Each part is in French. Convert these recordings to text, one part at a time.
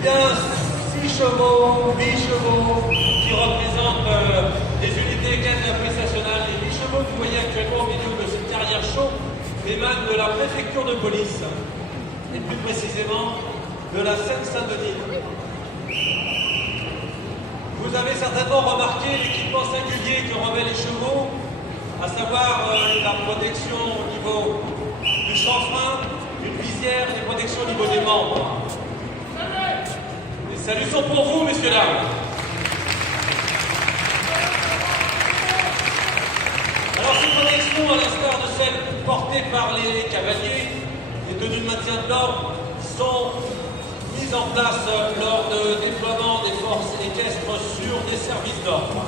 bien, 6 chevaux, 8 chevaux qui représentent des unités équestres de la police nationale. Les 8 chevaux que vous voyez actuellement au milieu de cette carrière chaude émanent de la préfecture de police, et plus précisément de la Seine-Saint-Denis. Vous avez certainement remarqué l'équipement singulier que revêtent les chevaux, à savoir la protection au niveau du chanfrein, une visière et des protections au niveau des membres. Les saluts sont pour vous, messieurs, dames. Alors ces protections, à l'instar de celles portées par les cavaliers, les tenues de maintien de l'ordre, sont mises en place lors de déploiement des forces équestres sur des services d'ordre.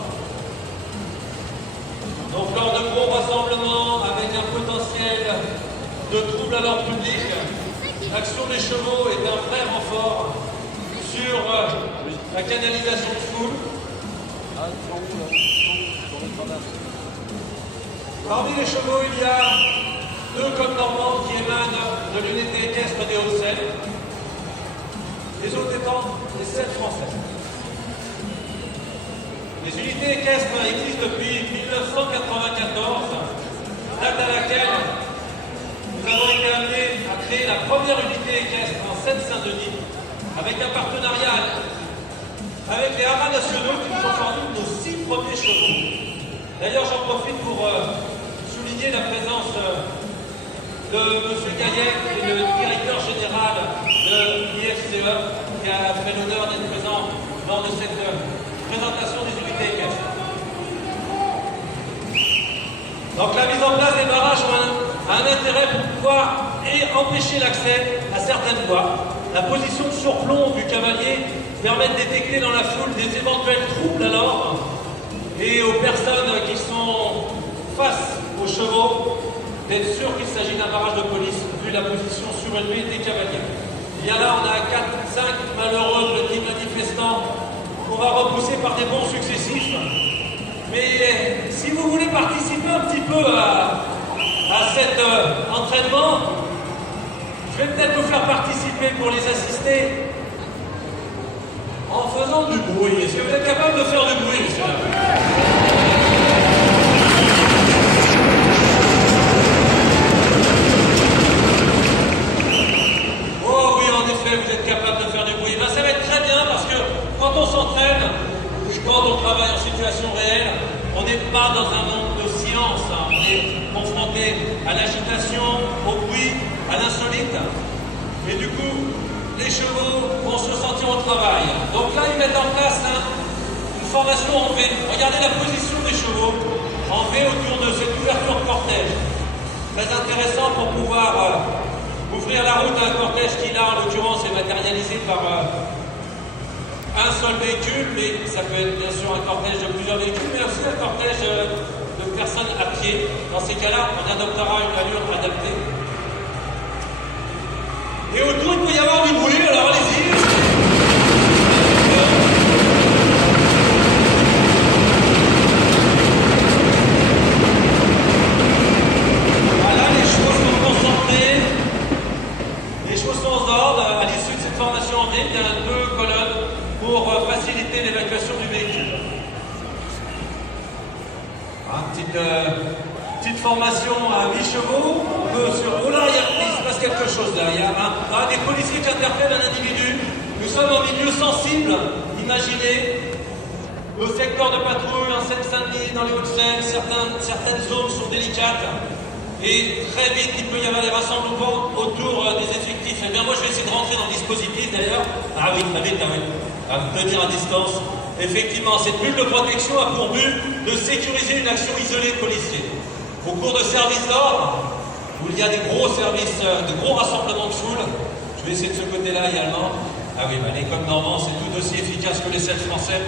Donc lors de gros rassemblements avec un potentiel de troubles à l'ordre public, l'action des chevaux est un vrai renfort sur la canalisation de foule. Parmi les chevaux, il y a 2 codes normands qui émanent de l'unité équestre des Hauts-de-Seine, les autres étant les 7 français. Les unités équestres existent depuis 1994, date à laquelle nous avons été amenés à créer la première unité équestre en Seine-Saint-Denis, avec un partenariat avec les haras nationaux qui nous ont fourni nos 6 premiers chevaux. D'ailleurs, j'en profite pour souligner la présence de M. Gaillet, qui est le directeur général de l'IFCE, qui a fait l'honneur d'être présent lors de cette présentation des unités équestres. Donc la mise en place des barrages a un intérêt pour pouvoir empêcher l'accès à certaines voies. La position de surplomb du cavalier permet de détecter dans la foule des éventuels troubles à l'ordre et aux personnes qui sont face aux chevaux d'être sûr qu'il s'agit d'un barrage de police vu la position surélevée des cavaliers. Et bien là, on a 4-5 malheureux petits manifestants qu'on va repousser par des bons successifs. Mais si vous voulez participer un petit peu à cet entraînement, je vais peut-être vous faire participer pour les assister en faisant du bruit. Est-ce que vous êtes capable de faire du bruit, monsieur ? Oh oui, en effet, vous êtes capable de faire du bruit. Ben, ça va être très bien parce que quand on s'entraîne, ou quand on travaille en situation réelle, on n'est pas dans un monde de silence. On est confronté à l'agitation, au bruit, à l'insolite. Et du coup, les chevaux vont se sentir au travail. Donc là, ils mettent en place une formation en V. Regardez la position des chevaux en V autour de cette ouverture de cortège. Très intéressant pour pouvoir ouvrir la route à un cortège qui, là, en l'occurrence, est matérialisé par un seul véhicule, mais ça peut être bien sûr un cortège de plusieurs véhicules, mais aussi un cortège de personnes à pied. Dans ces cas-là, on adoptera une allure adaptée. Et autour, il peut y avoir du bruit, alors allez-y. Voilà, les chevaux sont concentrés. Les chevaux sont en ordre. À l'issue de cette formation en ville, il y a 2 colonnes pour faciliter l'évacuation du véhicule. Petite formation à 8 chevaux. Oh là, il se passe quelque chose là. Il y a des policiers qui interpellent un individu. Nous sommes en milieu sensible. Imaginez le secteur de patrouille en Seine-Saint-Denis, dans les Hauts-de-Seine, certaines zones sont délicates. Et très vite, il peut y avoir des rassemblements autour des effectifs. Eh bien, moi, je vais essayer de rentrer dans le dispositif d'ailleurs. Ah oui, très vite, à me tenir à distance. Effectivement, cette bulle de protection a pour but de sécuriser une action isolée de policiers. Au cours de services d'ordre, où il y a des gros services, de gros rassemblements de foule, je vais essayer de ce côté-là également. Ah oui, les codes normands, c'est tout aussi efficace que les 7 français.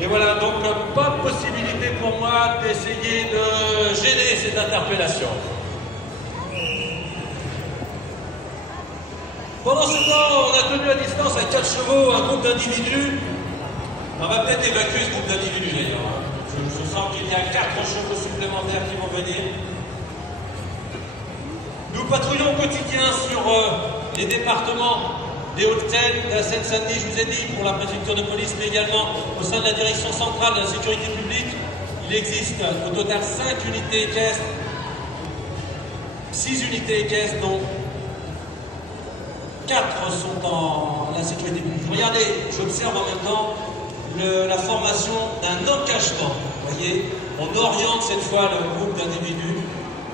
Et voilà, donc pas de possibilité pour moi d'essayer de gêner cette interpellation. Pendant ce temps, on a tenu à distance à 4 chevaux un groupe d'individus. On va peut-être évacuer ce groupe d'individus d'ailleurs. Je sens qu'il y a 4 chevaux supplémentaires qui vont venir. Nous patrouillons au quotidien sur les départements des Hauts-de-Seine, de la Seine-Saint-Denis, je vous ai dit, pour la préfecture de police, mais également au sein de la direction centrale de la sécurité publique. Il existe au total 5 unités équestres, 6 unités équestres, dont 4 sont dans la sécurité publique. Regardez, j'observe en même temps la formation d'un encachement. Vous voyez, on oriente cette fois le groupe d'individus,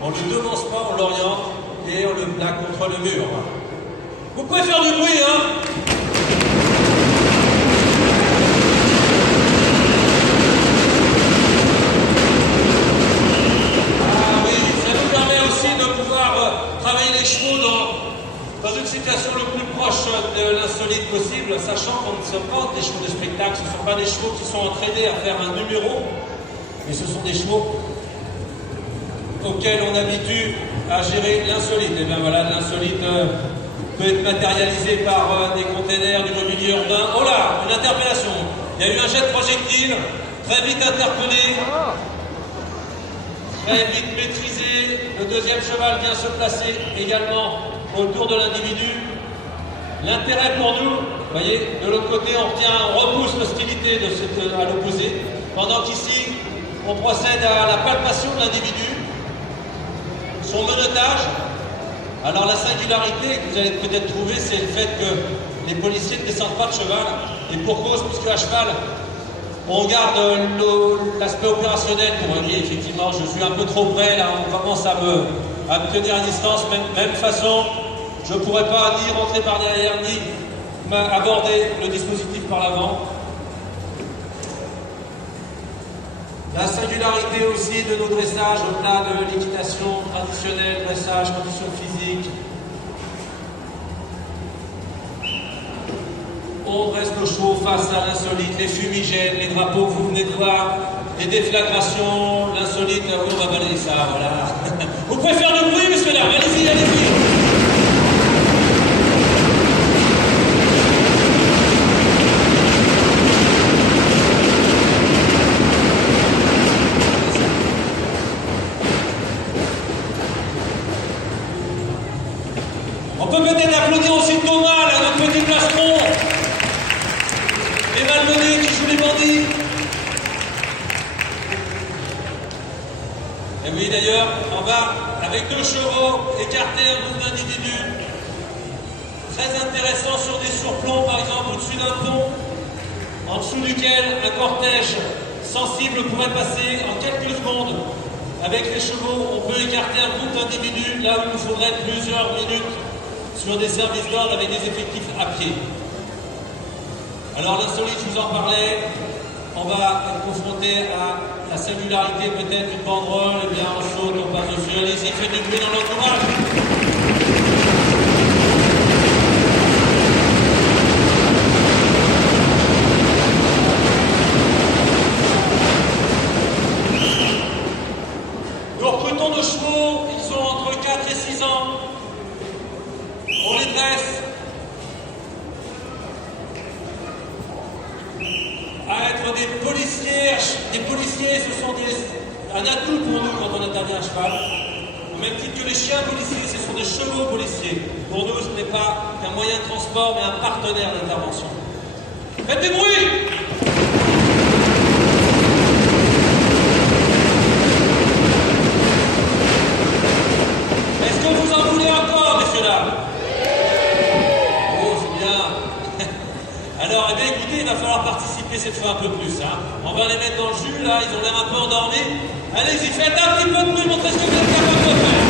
on ne le devance pas, on l'oriente et on le plaque contre le mur. Vous pouvez faire du bruit, hein? Ah oui, ça nous permet aussi de pouvoir travailler les chevaux dans une situation le plus proche de l'insolite possible, sachant qu'on ne sont pas des chevaux de spectacle, ce ne sont pas des chevaux qui sont entraînés à faire un numéro, mais ce sont des chevaux auxquels on habitue à gérer l'insolite. Et bien voilà, l'insolite peut être matérialisé par des containers, du mobilier urbain. Oh là, une interpellation. Il y a eu un jet de projectile, très vite interpellé, très vite maîtrisé. Le deuxième cheval vient se placer également autour de l'individu. L'intérêt pour nous, vous voyez, de l'autre côté, on repousse l'hostilité à l'opposé, pendant qu'ici, on procède à la palpation de l'individu, son menottage. Alors la singularité que vous allez peut-être trouver, c'est le fait que les policiers ne descendent pas de cheval, et pour cause, puisque à cheval, on garde l'aspect opérationnel pour un guet. Effectivement, je suis un peu trop près, là, on commence à me tenir à distance, même façon, je ne pourrais pas ni rentrer par derrière, ni aborder le dispositif par l'avant. La singularité aussi de nos dressages, au-delà de l'équitation traditionnelle, dressage, conditions physiques. On dresse nos chevaux face à l'insolite, les fumigènes, les drapeaux que vous venez de voir, les déflagrations, l'insolite, oui, on va balayer ça, voilà. Vous pouvez faire du bruit, messieurs dames, allez-y, allez-y. On peut peut-être applaudir aussi Thomas, là, notre petit plastron. Les malmenés qui jouent les bandits. Et oui, d'ailleurs, on va, avec 2 chevaux, écarter un groupe d'individus. Très intéressant sur des surplombs, par exemple, au-dessus d'un pont, en dessous duquel un cortège sensible pourrait passer en quelques secondes. Avec les chevaux, on peut écarter un groupe d'individus, là où il nous faudrait plusieurs minutes sur des services d'ordre avec des effectifs à pied. Alors l'insolite, je vous en parlais, on va être confronté à la singularité, peut-être une banderole, et bien on saute, on passe dessus, allez-y, faites du bruit dans l'entourage. Nous recrutons nos chevaux, ils ont entre 4 et 6 ans. On les dresse à être des policiers. Des policiers, ce sont un atout pour nous quand on intervient à cheval. Au même titre que les chiens policiers, ce sont des chevaux policiers. Pour nous, ce n'est pas qu'un moyen de transport, mais un partenaire d'intervention. Faites du bruit! Est-ce que vous en voulez encore, messieurs dames? Alors, eh bien, écoutez, il va falloir participer cette fois un peu plus. Hein. On va les mettre dans le jus, là, ils ont l'air un peu endormis. Allez-y, faites un petit peu de bruit, montrez ce que vous êtes capable de faire.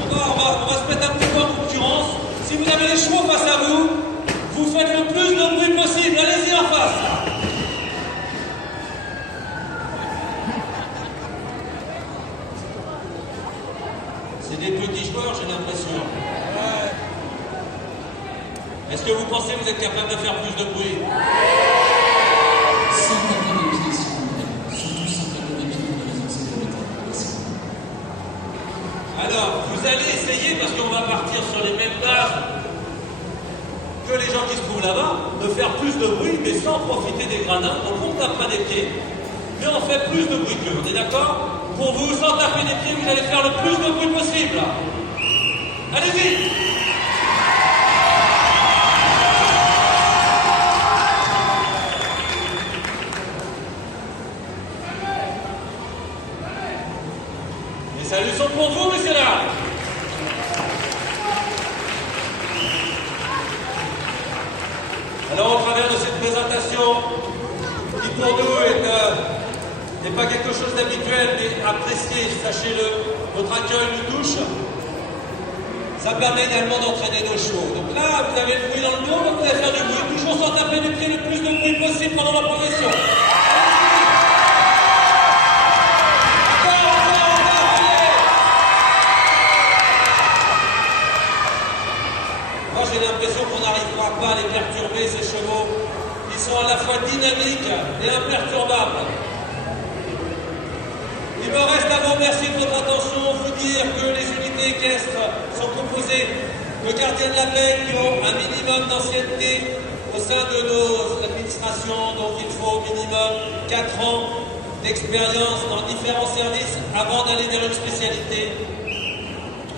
On va se mettre un petit peu en concurrence. Si vous avez les chevaux face à vous, vous faites le plus de bruit possible. Allez-y en face. C'est des petits joueurs, j'ai l'impression. Ouais. Est-ce que vous pensez que vous êtes capable de faire plus de bruit? Sans taper les pieds, s'il vous plaît. Surtout sans taper les pieds pour les raisons de sécurité. Merci. Alors, vous allez essayer, parce qu'on va partir sur les mêmes bases que les gens qui se trouvent là-bas, de faire plus de bruit, mais sans profiter des gradins. Donc on ne tape pas des pieds, mais on fait plus de bruit qu'eux. On est d'accord? pour vous, sans taper des pieds, vous allez faire le plus de bruit possible. Allez-y! Les saluts sont pour vous, messieurs dames. Alors, au travers de cette présentation, qui pour nous n'est pas quelque chose d'habituel, mais apprécié, sachez-le, votre accueil nous touche. Ça permet également d'entraîner nos chevaux. Donc là, vous avez le bruit dans le dos, donc vous allez faire du bruit, toujours sans taper du pied, le plus de bruit possible pendant la progression. Moi, j'ai l'impression qu'on n'arrivera pas à les perturber, ces chevaux. Ils sont à la fois dynamiques et imperturbables. Il me reste à vous remercier de votre attention, vous dire que les unités équestres sont composées de gardiens de la paix qui ont un minimum d'ancienneté au sein de nos administrations, donc il faut au minimum 4 ans d'expérience dans différents services avant d'aller vers une spécialité.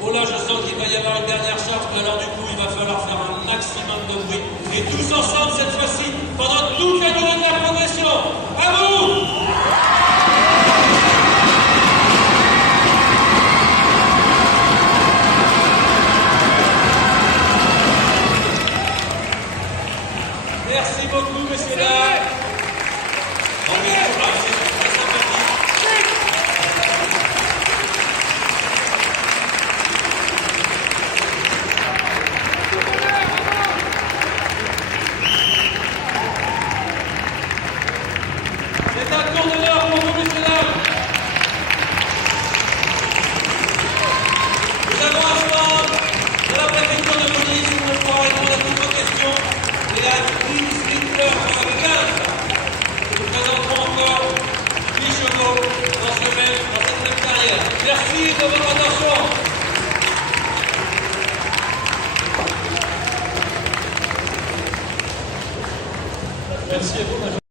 Oh là, je sens qu'il va y avoir une dernière charge, mais alors du coup, il va falloir faire un maximum de bruit. Et tous ensemble, cette fois-ci, pendant toute la durée de la progression. À vous! Merci beaucoup, messieurs dames. C'est un tour d'honneur pour vous, messieurs dames. Nous avons un stand de la préfecture de police pour pouvoir répondre à toutes vos questions. Et à 10 litres sur le 15. Nous présenterons encore 8 chevaux dans cette même carrière. Merci de votre attention. Merci à vous.